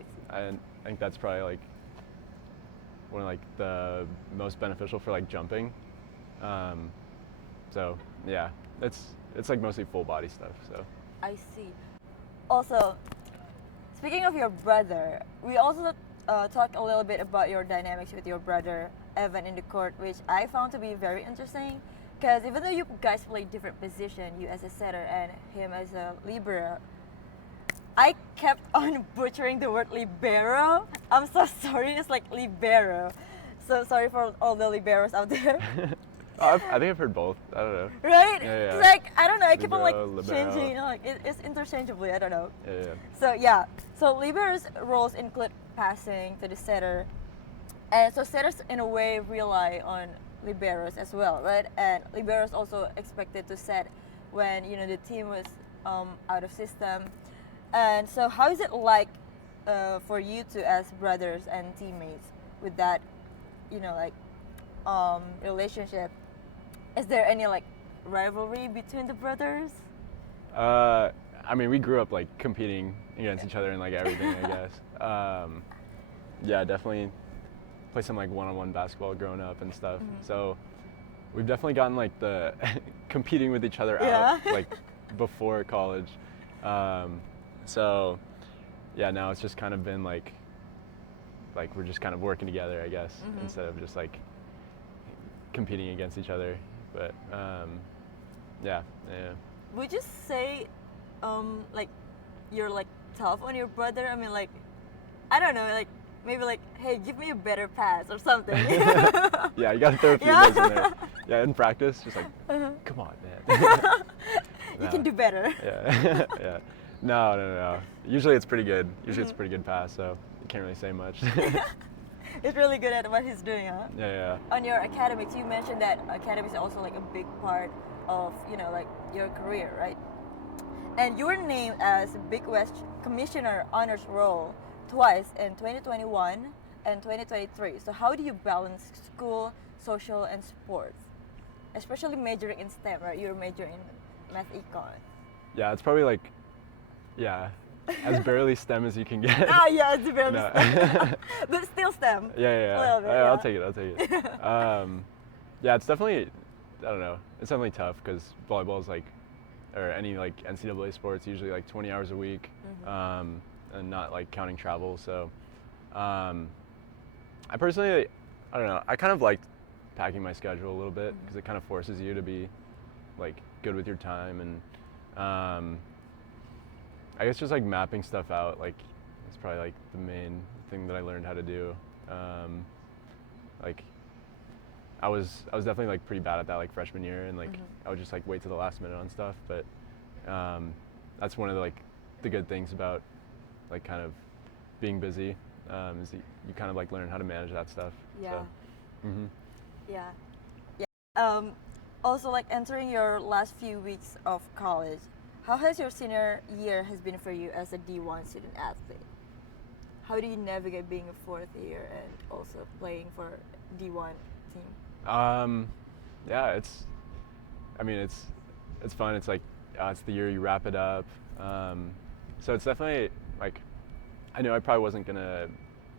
think that's probably like one of like the most beneficial for like jumping. So yeah, it's like mostly full body stuff. So I see. Also, speaking of your brother, we also talked a little bit about your dynamics with your brother Evan in the court, which I found to be very interesting. Because even though you guys play different positions, you as a setter and him as a libero, I kept on butchering the word libero. I'm so sorry, it's like libero. So sorry for all the liberos out there. I think I've heard both. I don't know. Right? Yeah. It's like, I don't know, I keep on like libero. changing, you know, like it's interchangeably, I don't know. Yeah. So liberos' roles include passing to the setter. And so setters in a way rely on liberos as well, right? And liberos also expected to set when, you know, the team was out of system. And so how is it like for you two as brothers and teammates with that, you know, like relationship? Is there any like rivalry between the brothers? I mean, we grew up like competing against each other in like everything, I guess. Yeah, definitely play some like one-on-one basketball growing up and stuff. So we've definitely gotten like the competing with each other out like before college. So yeah, now it's just kind of been like we're just kind of working together, I guess, instead of just like competing against each other. But yeah. Would you say like you're like tough on your brother? I mean, like, I don't know, like maybe like, hey, give me a better pass or something. Yeah, you gotta throw a few of those in there. Yeah, in practice, just like, come on, man. You can do better. Yeah. Yeah. No. Usually it's pretty good. Usually it's a pretty good pass, so you can't really say much. He's really good at what he's doing, huh? Yeah. On your academics, you mentioned that academics are also like a big part of, you know, like your career, right? And you were named as Big West Commissioner Honors Roll twice in 2021 and 2023. So how do you balance school, social, and sports? Especially majoring in STEM, right? You're majoring in math econ. Yeah, it's probably like, as barely STEM as you can get. Yeah, it's barely STEM. But still STEM. Yeah. I'll take it. Yeah, it's definitely, I don't know, it's definitely tough because volleyball is like, or any like NCAA sports, usually like 20 hours a week, and not like counting travel. So I personally, I don't know, I kind of liked packing my schedule a little bit because it kind of forces you to be like good with your time, and I guess just like mapping stuff out, like it's probably like the main thing that I learned how to do. Like I was definitely like pretty bad at that like freshman year, and like I would just like wait to the last minute on stuff. But that's one of the like the good things about like kind of being busy, is that you kind of like learn how to manage that stuff. Yeah. So, Yeah. Also, like entering your last few weeks of college, how has your senior year has been for you as a D1 student athlete? How do you navigate being a fourth year and also playing for D1 team? Yeah, it's fun. It's like it's the year you wrap it up. So it's definitely like I knew I probably wasn't gonna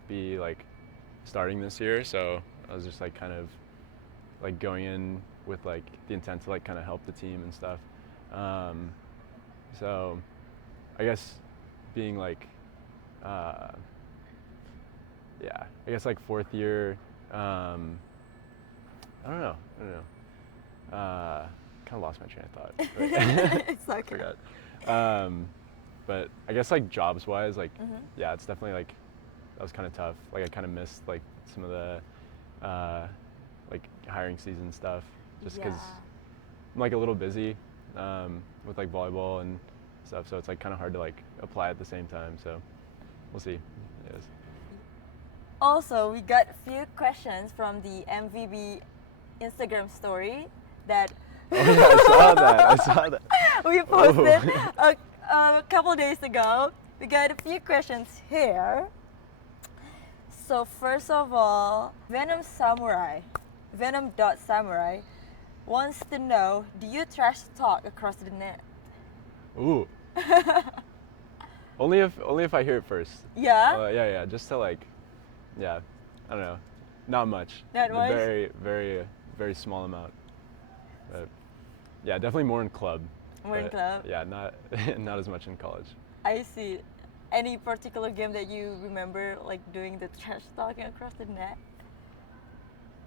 be like starting this year, so I was just like kind of like going in with like the intent to like kind of help the team and stuff. So I guess being like, yeah, I guess like fourth year. I don't know. Kind of lost my train of thought. But It's okay. Forgot. But I guess like jobs wise, like yeah, it's definitely like that was kind of tough. Like I kind of missed like some of the like hiring season stuff, just because I'm like a little busy with like volleyball and stuff. So it's like kind of hard to like apply at the same time. So we'll see. Yes. Also, we got a few questions from the MVB Instagram story that Oh yeah, I saw that. I saw that. we posted a couple days ago. We got a few questions here. So first of all, Venom.Samurai wants to know, do you trash talk across the net? Ooh. Only if I hear it first. Yeah? Yeah, just to like, yeah, I don't know, not much. Not much? Very small amount. But yeah, definitely more in club. More in club? Yeah, not as much in college. I see. Any particular game that you remember like doing the trash talking across the net?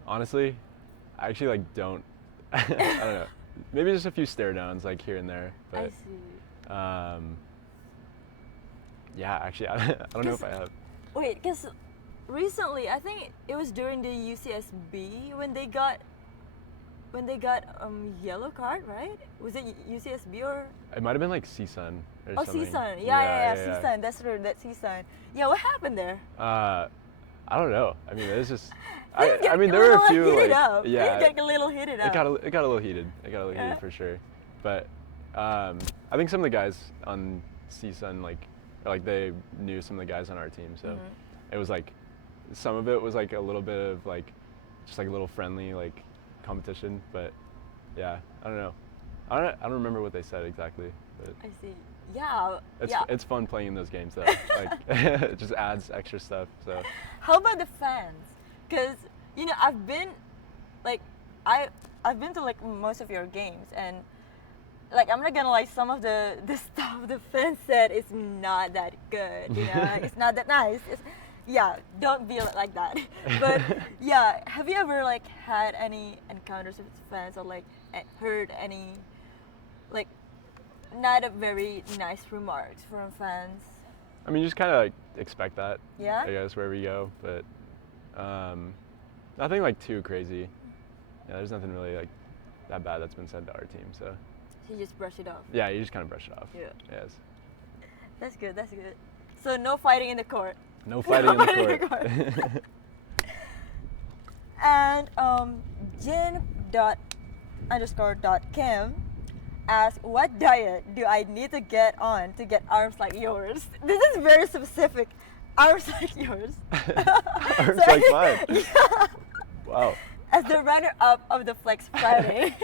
Honestly, I actually like don't. I don't know. Maybe just a few stare downs like here and there. But, I see. Yeah, actually, I don't know if I have. Wait, because recently, I think it was during the UCSB when they got yellow card, right? Was it UCSB or? It might have been like CSUN or something. CSUN. Yeah, CSUN. That's true. That's CSUN. Yeah, what happened there? I don't know. I mean, it's just. I mean, there were a few like. Up. Yeah. It got a little heated up. It got a little heated. It got a little heated for sure. But I think some of the guys on CSUN like they knew some of the guys on our team, so it was like some of it was like a little bit of like just like a little friendly like competition, but yeah, I don't know. I don't remember what they said exactly, but I see. Yeah. It's fun playing in those games though. Like it just adds extra stuff. So how about the fans? Because I've been to like most of your games, and like I'm not gonna lie, some of the stuff the fans said is not that good. It's not that nice. Don't be like that. But yeah, have you ever like had any encounters with fans or like heard any like not a very nice remarks from fans? I mean, you just kind of like expect that. Yeah. I guess wherever you go, but nothing like too crazy. Yeah, there's nothing really like that bad that's been said to our team. So you just brush it off. Yeah, you just kind of brush it off. Yeah. Yes. That's good. So no fighting in the court. No fighting in the court. And Jin._.kim asks, what diet do I need to get on to get arms like yours? This is very specific. Arms like yours. Arms like mine. Yeah. Wow. As the runner-up of the Flex Friday.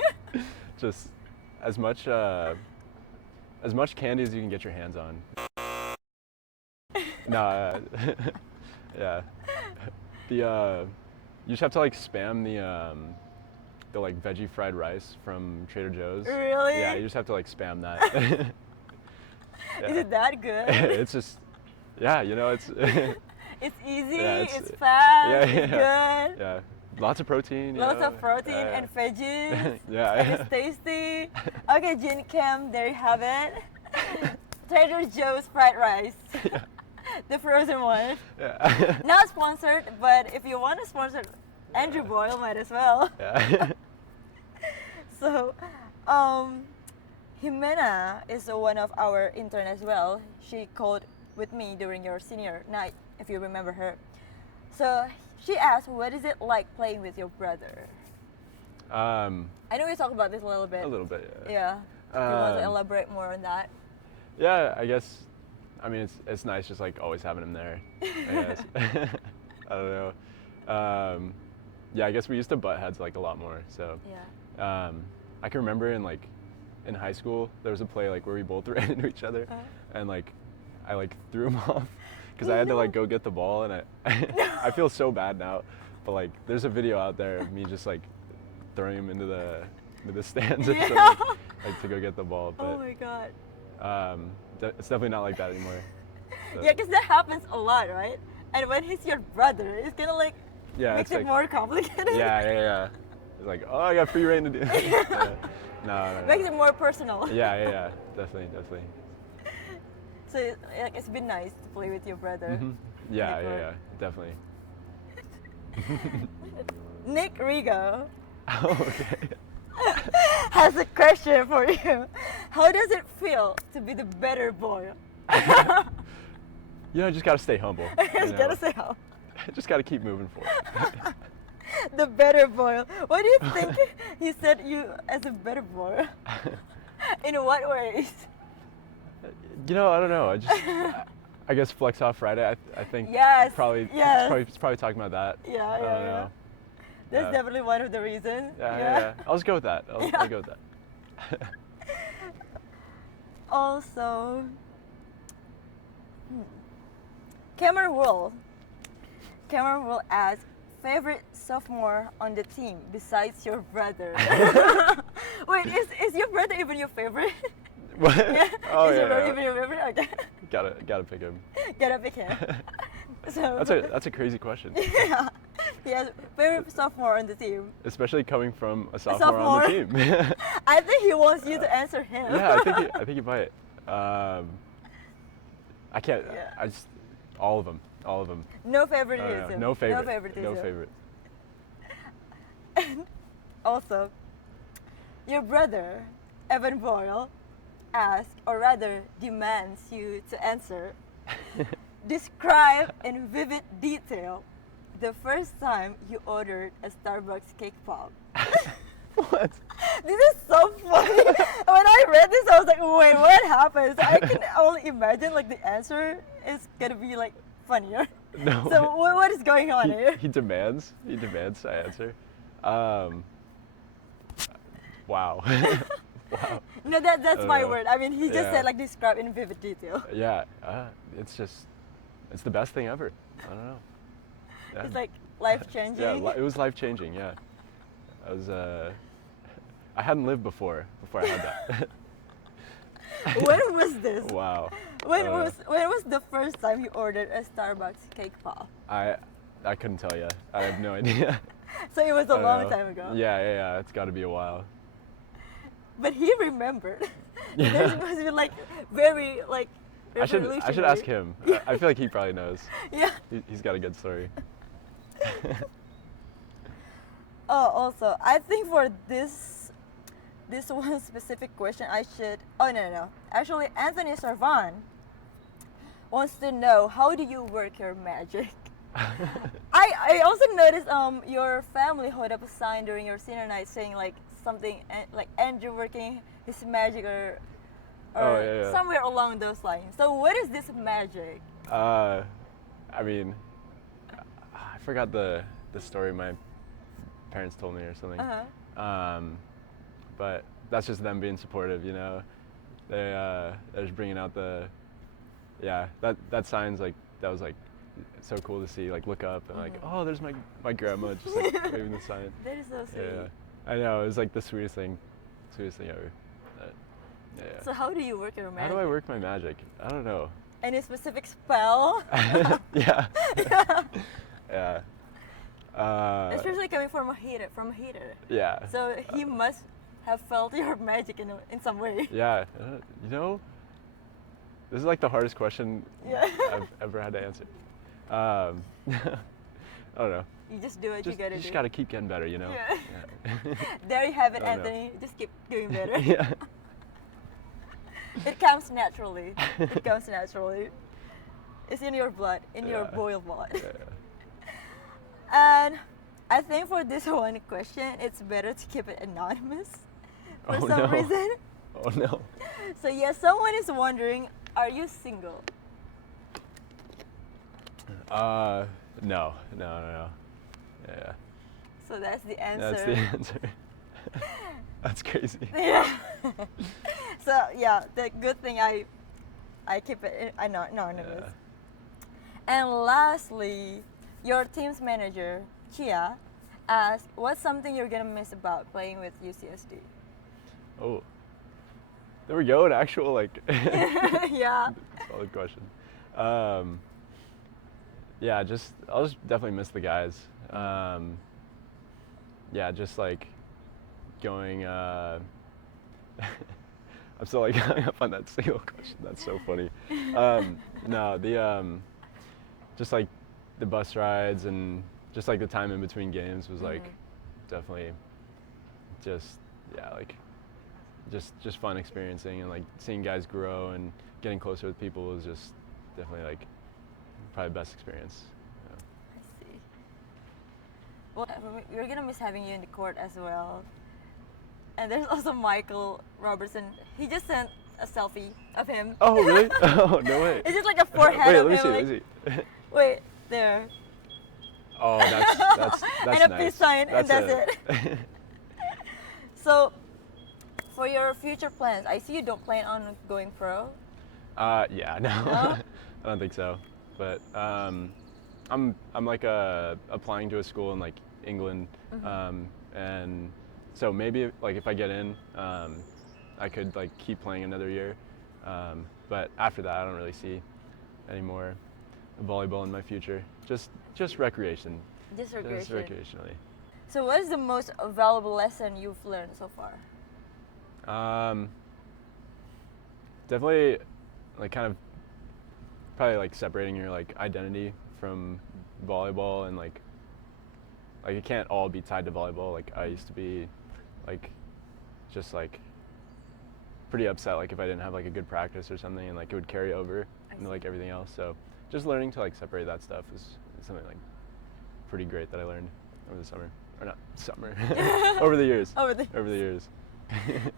Just as much candy as you can get your hands on. No, yeah. You just have to like spam the like veggie fried rice from Trader Joe's. Really? Yeah, you just have to like spam that. Yeah. Is it that good? It's just, yeah, it's. It's easy. Yeah, it's fast. Yeah, it's good. Yeah, lots of protein. Lots of protein and veggies. Yeah. And it's tasty. Okay, Jin Kim, there you have it. Trader Joe's fried rice. Yeah. The frozen one. Yeah. Not sponsored, but if you want to sponsor Andrew Boyle, might as well. Yeah. So, Jimena is one of our intern as well. She called with me during your senior night, if you remember her. So she asked, what is it like playing with your brother? I know we talked about this a little bit. A little bit, yeah. Yeah. Do you want to elaborate more on that? Yeah, I guess. I mean, it's nice just like always having him there. I guess. I don't know. Yeah, I guess we used to butt heads like a lot more. So. Yeah. I can remember in high school there was a play like where we both ran into each other, and like I like threw him off because I had to like go get the ball, and I feel so bad now, but like there's a video out there of me just like throwing him into the stands or something, like to go get the ball. But, oh my god. it's definitely not like that anymore. Yeah, because that happens a lot, right? And when he's your brother, it's kind of like Yeah, makes it's it like, more complicated. yeah. It's like, oh, I got free reign to do. Yeah. No. Makes it more personal. Yeah. Definitely. So like, it's been nice to play with your brother. Mm-hmm. Yeah, definitely. Nick Rigo Oh, okay. has a question for you. How does it feel to be the better boy? I just gotta stay humble. Just gotta say how. Just gotta keep moving forward. The better boy. What do you think he said you as a better boy? In what ways? I don't know. I guess Flex Off Friday. I think Yes. probably Yes. it's probably talking about that. Yeah. I don't know. That's Yeah. definitely one of the reasons. Yeah. I'll just go with that. I'll go with that. Also, Cameron Will asks, favorite sophomore on the team besides your brother? Wait, is your brother even your favorite? What? Yeah. Oh Is your brother yeah. even your favorite? Okay. Gotta pick him. Gotta pick him. So That's a crazy question. yeah. Yes, favorite sophomore on the team. Especially coming from a sophomore on the team. I think he wants you to answer him. Yeah, I think he might. I can't. Yeah. I just all of them. No I favoritism. don't know. No favorite. No favoritism. No favorite. And also, your brother, Evan Boyle, asks, or rather demands you to answer, describe in vivid detail the first time you ordered a Starbucks cake pop. What? This is so funny. When I read this, I was like, wait, what happened? So I can only imagine like the answer is gonna be like funnier. No. So what is going on here? He demands I answer. Wow. Wow. No, that's my word. I mean, he just Yeah. said like describe in vivid detail. Yeah. It's the best thing ever. I don't know. Yeah. It's like life changing. Yeah, it was life changing. Yeah. I hadn't lived before I had that. When was this? Wow. When was the first time you ordered a Starbucks cake pop? I couldn't tell you. I have no idea. So it was a I don't long know. time ago. Yeah. It's got to be a while. But he remembered. Yeah. This must be like very like. I should revolutionary. ask him. I feel like he probably knows. Yeah. He's got a good story. Oh, also, I think for this one specific question, I should. Oh no. Actually, Anthony Sarvan wants to know, how do you work your magic? I also noticed your family hold up a sign during your senior night saying like something like Andrew working his magic or Oh, yeah. somewhere along those lines. So what is this magic? I mean, I forgot the story my parents told me or something. Uh-huh. But that's just them being supportive, you know. They're just bringing out that sign's like, that was like so cool to see, like look up and like, oh, there's my grandma just like waving the sign. That is so sweet. Yeah, I know, it was like the sweetest thing ever. Yeah. So how do you work your magic? How do I work my magic? I don't know. Any specific spell? Yeah. Yeah. Especially coming from a heater. Yeah. So he must have felt your magic in some way. Yeah. You know, this is like the hardest question Yeah. I've ever had to answer. I don't know. You just do what you gotta do. Just gotta keep getting better, you know. Yeah. There you have it, I don't know. Anthony. Just keep doing better. Yeah. It comes naturally. It's in your blood, in your Yeah. Boyle blood. Yeah. And I think for this one question, it's better to keep it anonymous for Oh, some no. reason. Oh no. So yes, someone is wondering, are you single? No. Yeah. So that's the answer. That's the answer. That's crazy. Yeah. So yeah, the good thing I keep it anonymous. Yeah. And lastly, your team's manager, Chia, asked, what's something you're gonna miss about playing with UCSD? Oh. There we go, an actual like Yeah. solid question. Um, yeah, I'll just definitely miss the guys. Yeah, just like going. I'm still like hung up on that single question. That's so funny. No, just like the bus rides and just like the time in between games was like definitely just yeah like just fun experiencing and like seeing guys grow and getting closer with people was just definitely like probably the best experience. Yeah. I see. Well, we're gonna miss having you in the court as well. And there's also Michael Robertson. He just sent a selfie of him. Oh really? Oh no way. It's just like a forehead Wait, of let me him. see. Like, Let me see. wait, there. Oh, that's And a nice. peace sign, and that's it. So, for your future plans, I see you don't plan on going pro. Yeah, no, No? I don't think so. But I'm like applying to a school in like England, and so maybe like if I get in, I could like keep playing another year. But after that, I don't really see any more volleyball in my future. Just recreation. Just recreation. Just recreationally. So, what is the most valuable lesson you've learned so far? Definitely, like kind of probably like separating your like identity from volleyball and like it can't all be tied to volleyball. Like I used to be like just like pretty upset like if I didn't have like a good practice or something and like it would carry over into like everything else. So just learning to like separate that stuff is something like pretty great that I learned over the summer. Or not summer. Over the years. Over the years.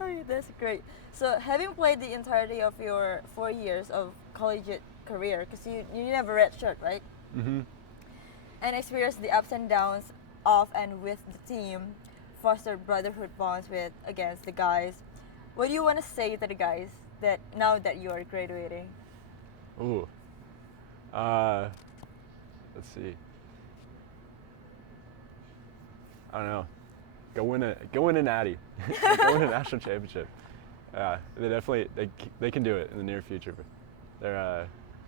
Oh, that's great. So, having played the entirety of your 4 years of collegiate career, because you never redshirt, right? Mm-hmm. And experienced the ups and downs of and with the team, fostered brotherhood bonds with against the guys. What do you want to say to the guys that now that you are graduating? Ooh. Let's see. I don't know. Go win a natty. Go win a national championship. Yeah, they definitely they can do it in the near future. But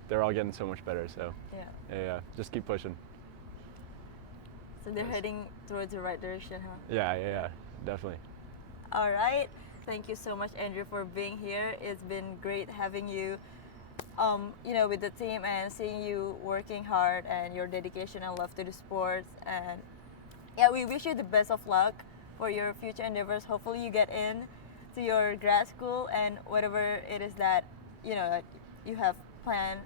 they're all getting so much better. So yeah, just keep pushing. So they're heading towards the right direction, huh? Yeah, definitely. All right. Thank you so much, Andrew, for being here. It's been great having you, with the team and seeing you working hard and your dedication and love to the sports. And yeah, we wish you the best of luck for your future endeavors. Hopefully you get in to your grad school and whatever it is that, that you have planned.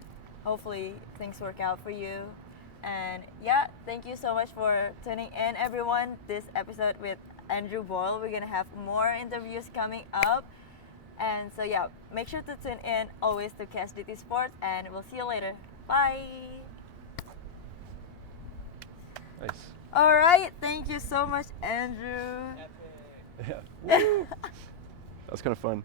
Hopefully things work out for you. And yeah, thank you so much for tuning in, everyone. This episode with Andrew Boyle. We're going to have more interviews coming up. And so yeah, make sure to tune in always to KSDT Sports, and we'll see you later. Bye! Nice. All right, thank you so much, Andrew. Yeah. Woo. That was kind of fun.